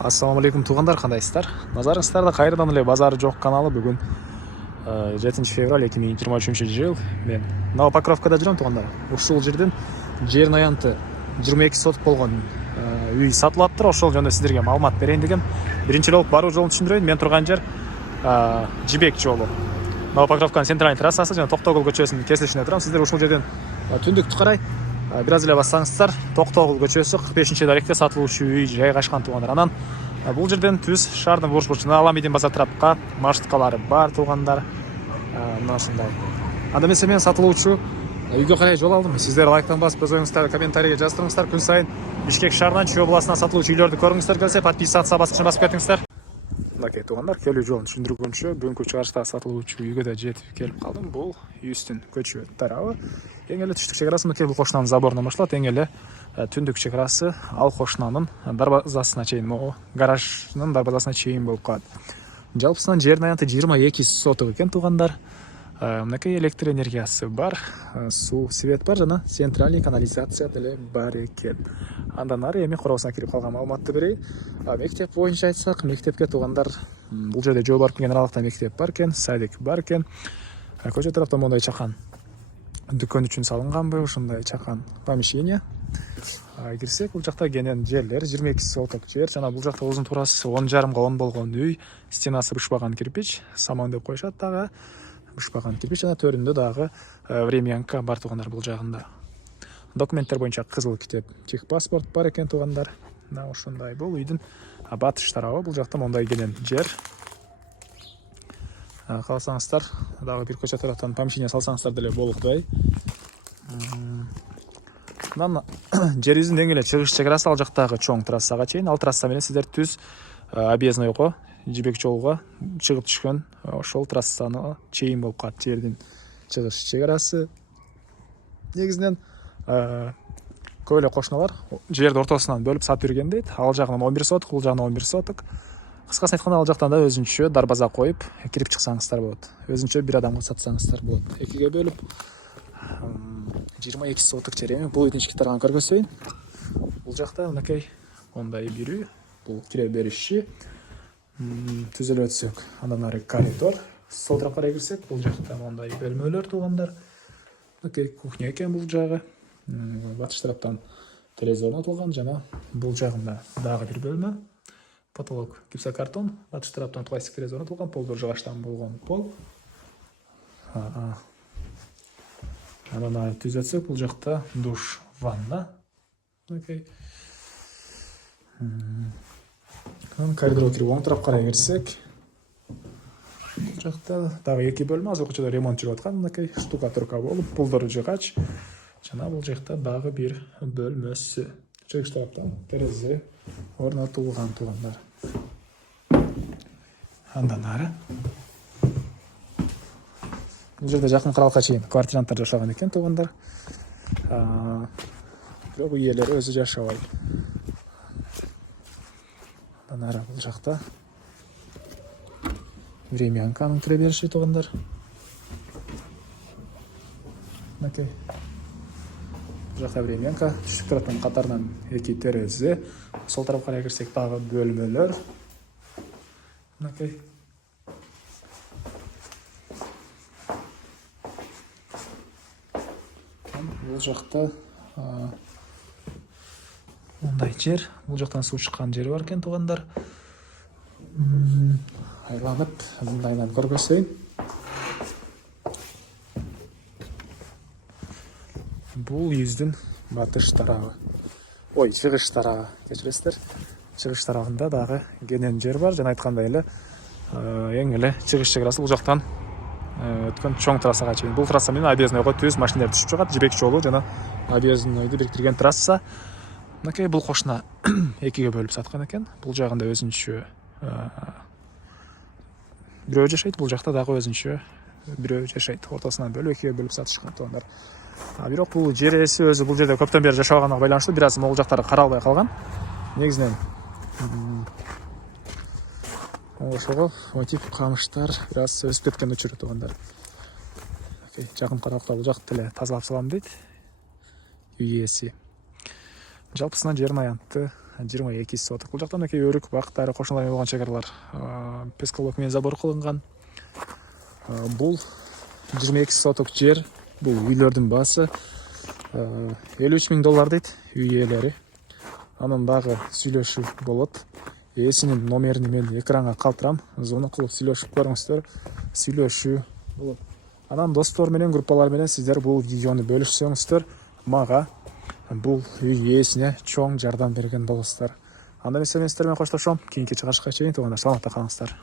Ассалаумағалейкум туғандар, қандайсыздар? Назарыңыздарда қайырдан эле базары жоқ каналы. Бүгін 7 февраль 2023 жыл. Мен Новопокровкада жүрөм туғандар. Ушул жерден жердин аянты 22 соток болгон үй сатылаптыр. Ошол жөнүндө сиздерге маалымат берейин дегем. Биринчи жолу баруу жолун түшүндүрөйүн. Мен турган жер Жибек жолу. Новопокровканын центральный трассасы жана Токтогул көчөсүнүн кесилишинде турам. Сиздер ушул жерден түндүктү карай бир аз эле бассаңыздар Токтогул көчөсү 45 даректе сатылуучу үй жайгашкан туғандар. Анан бул жерден түз шаардын бурч-бурчуна Аламедин базар тарапка маршруткалары бар туғандар. Мына ушундай. Анда эмесе мен сатылуучу үйгө карай жол алдым. Сиздер лайктан басып, өз оюңуздарды комментарийге жаздырыңыздар. Күн сайын Бишкек шаарынан Чүй областынан сатылуучу үйлөрдү көрүңүздөр келсе, подписаться баскычын басып кетиңиздер. Мынакей туғандар, келүү жолун түшүндүргөнчө бүгүнкү чыгарышта сатылуучу үйгө да жетип келип калдым. Бул үйүстүн көчө тарабы. Эң эле түштүк чек арасы мынакей бул кошунанын заборунан башталат. Эң эле түндүк чек арасы ал кошунанын дарбазасына чейин, могу гараждын дарбазасына чейин болуп калат. Жалпысынан жердин аянты 22 соток экен туғандар. Мынакей электр энергиясы бар, суу, свет бар жана центральный канализация деле бар экен. Андан ары эми коросуна кирип калган маалыматты берейин. Мектеп боюнча айтсак, мектепке туғандар бул жерде жол бар, генералдыкта мектеп бар экен, садик бар экен. Көчө тарапта мондай чакан дүкөн үчүн салынганбы, ушундай чакан помещение. Кирсек, бул жакта кенен жерлер 22 соток жер, жана бул жакта узун туурасы 10,5 10 болгон үй, стенасы бышпаган кирпич, саман деп коюшат дагы. Бышпаган кирпич жана төрүндө дагы времянка бар туғандар бул жагында. Документтер боюнча кызыл китеп, техпаспорт бар экен туғандар. Мына ушундай бул үйдүн батыш тарабы, бул жакта мондай кенен жер. Каласаңыздар, дагы бир көчө тараптан помещение салсаңыздар деле болоктой. Мына жерибиздин эң эле чыгыш чек арасы ал жактагы чоң трассага чейин. Ал трасса менен сиздер түз объездныйго, Жибек жолуга чыгып түшкөн ошол трассаны чейин болуп калат жердин чыгыш чек арасы. Негизинен көп эле кошуналар жерди ортосунан бөлүп сатып берген дейт. Ал жагынан 11 соток, бул жагынан 11 соток. Кыскасын айтканда, ал жактан да өзүнчө дарбаза коюп кирип чыксаңыздар болот. Өзүнчө бир адамга сатсаңыздар болот. Экиге бөлүп 22 соток жер. Эми бул үйдүн ички тарабын көргөзөйүн. Бул жакта мынакей мондай бир үй, бул кире бериши. Түзөлө өтсөк, андан ары коридор. Сол тарапка карай кирсек, бул жакта мондай бөлмөлөр туғандар. Мынакей кухня экен бул жагы. Батыш тараптан терезе орнотулган жана бул жагында дагы бир бөлмө. Потолок гипсокартон, батыш тараптан пластик терезе орнотулган, полдор жыгачтан болгон пол. Андан ары түз өтсөк, бул жакта душ, ванна. Мынакей. Коридорго кирип оң тарапка карай кирсек, бул жакта дагы эки бөлмө, азыр көчөдө ремонт жүрүп аткан. Мынакей штукатурка болуп, полдор жыгач. Жана бул жакта дагы бир бөлмөсү. Чыгыш тараптан терезе орнотулган туғандар. Андан ары бул жерде жакын каралыкка чейин квартиранттар жашаган экен туғандар. Бирок үй ээлери өзү жашабайт. Андан ары бул жакта времянканын кире бериши туғандар. Мынакей жакта времянка, түштүк тараптан катарынан эки терезе. Сол тарапка карай кирсек дагы бөлмөлөр. Мынакей. Бул жакта мындай жер, бул жактан суу чыккан жери бар экен туғандар. Айланып мындайдан көргөзөйүн. Бул үйүздүн батыш тарабы. Ой, чыгыш тарабы. Кечиресиздер. Чыгыш тарабында дагы кенен жер бар. Жана айткандай эле эң эле чыгыш чек арасы бул жактан өткөн чоң трассага чейин. Бул трасса менен объездныйго түз машиналар түшүп чыгат. Жибек жолу жана объездныйды бириктирген трасса. Мынакей бул кошуна экиге бөлүп саткан экен. Бул жагында өзүнчө бирөө жашайт, бул жакта дагы өзүнчө бирөө жашайт. Ортосунан бөлүп экиге бөлүп сатышкан туғандар. Бирок бул жер ээси өзү бул жерде көптөн бери жашабаганга байланыштуу бир аз могул жактары каралбай калган. Негизинен ошого мотив камыштар бир аз өсүп кеткен учуру туғандар. Жакын каралыкта бул жакты эле тазалап салам дейт үй ээси. Жалпысынан жердин аянты 22 соток. Бул жакта мынакей өрүк бактары кошуналар менен болгон чекаралар пескалок менен забор кылынган. Бул 22 соток жер, бул үйлөрдүн баасы $53.000 дейт үй ээлери. Анан дагы сүйлөшүп болот. Ээсинин номерин мен экранга калтырам. Звонок кылып сүйлөшүп көрүңүздөр. Сүйлөшүү болот. Анан достор менен, группалар менен сиздер бул видеону бөлүшсөңүздөр, мага бул үй ээсине чоң жардам берген болосуздар. Анда мен сиздер менен коштошом. Кийинки чыгышка чейин туугандар, саламатта калыңыздар.